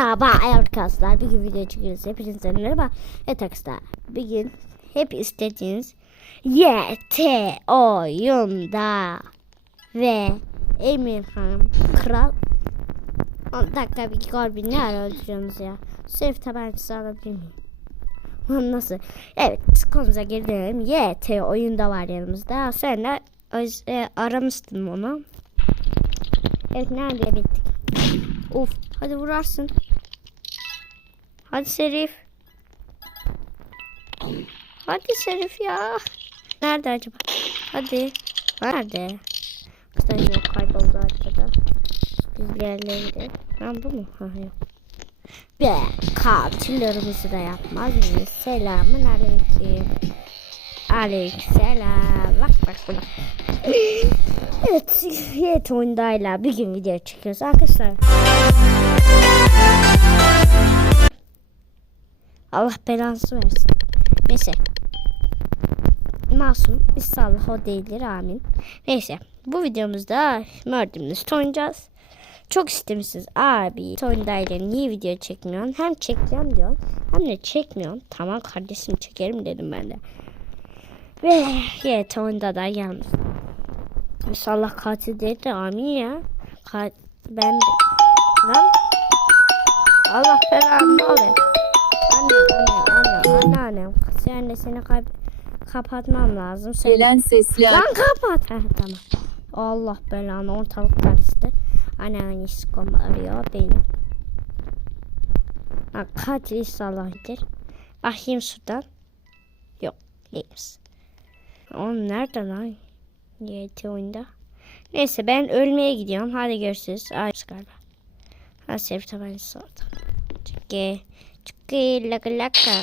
Merhaba arkadaşlar. Bir gün video çekiyoruz. Hepinize merhaba. Evet arkadaşlar. Bir gün hep istediğiniz YT oyunda ve Emirhan Kral 10 dakika bir gol bir ne ara ya? Sırf tabancası alabilir miyim? Nasıl? Evet konumuza geri dönelim. YT oyunda var yanımızda. Sen de e, aramıştın onu. Evet nerede bittik? Of hadi vurarsın. Hadi Serif. Hadi Serif ya. Nerede acaba? Hadi. Nerede? Kızlar yok kayboldu arkada. Biz yerlerinde. Lan bu mu? Ha yok. Ve katillerimizi de yapmaz mıyız? Selamun aleyküm. Aleyküm selam. Bak bak bak. evet, evet oyundayla bir gün video çekiyoruz arkadaşlar. Allah belansı versin. Neyse. Masum. İnşallah o değildir. Amin. Neyse. Bu videomuzda Murder oynayacağız. Çok istemişsiniz abi. Oyundayla niye video çekmiyorsun? Hem çekeceğim diyorsun. Hem de çekmiyorsun. Tamam kardeşim çekerim dedim ben de. Ve evet oyunda da yalnız. İnşallah katil değil de amin ya. Ka ben de... Lan. Allah belanı oluyor? Kay kapatmam lazım. Sen... Gelen sesler. Lan kapat. Heh, tamam. Allah belanı ortalık karıştı. Anneannesi kom arıyor beni. Ha, katil inşallahdır. Bakayım şuradan. Yok değiliz. Oğlum nerede lan? YT oyunda. Neyse ben ölmeye gidiyorum. Hadi görüşürüz. Ay galiba. Ha sev tabancası oldu. Çıkı. Çıkı laka laka.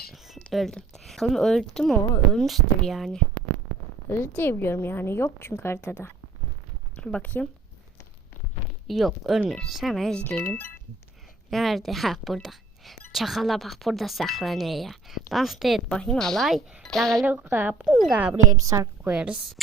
Öldüm. Bakalım öldü mü o? Ölmüştür yani. Öldü diye biliyorum yani. Yok çünkü haritada. Bakayım. Yok ölmüyoruz. Hemen izleyelim. Nerede? Ha burada. Çakala bak burada saklanıyor ya. Dans da et bakayım alay. Lagaluka bunga buraya bir şarkı koyarız.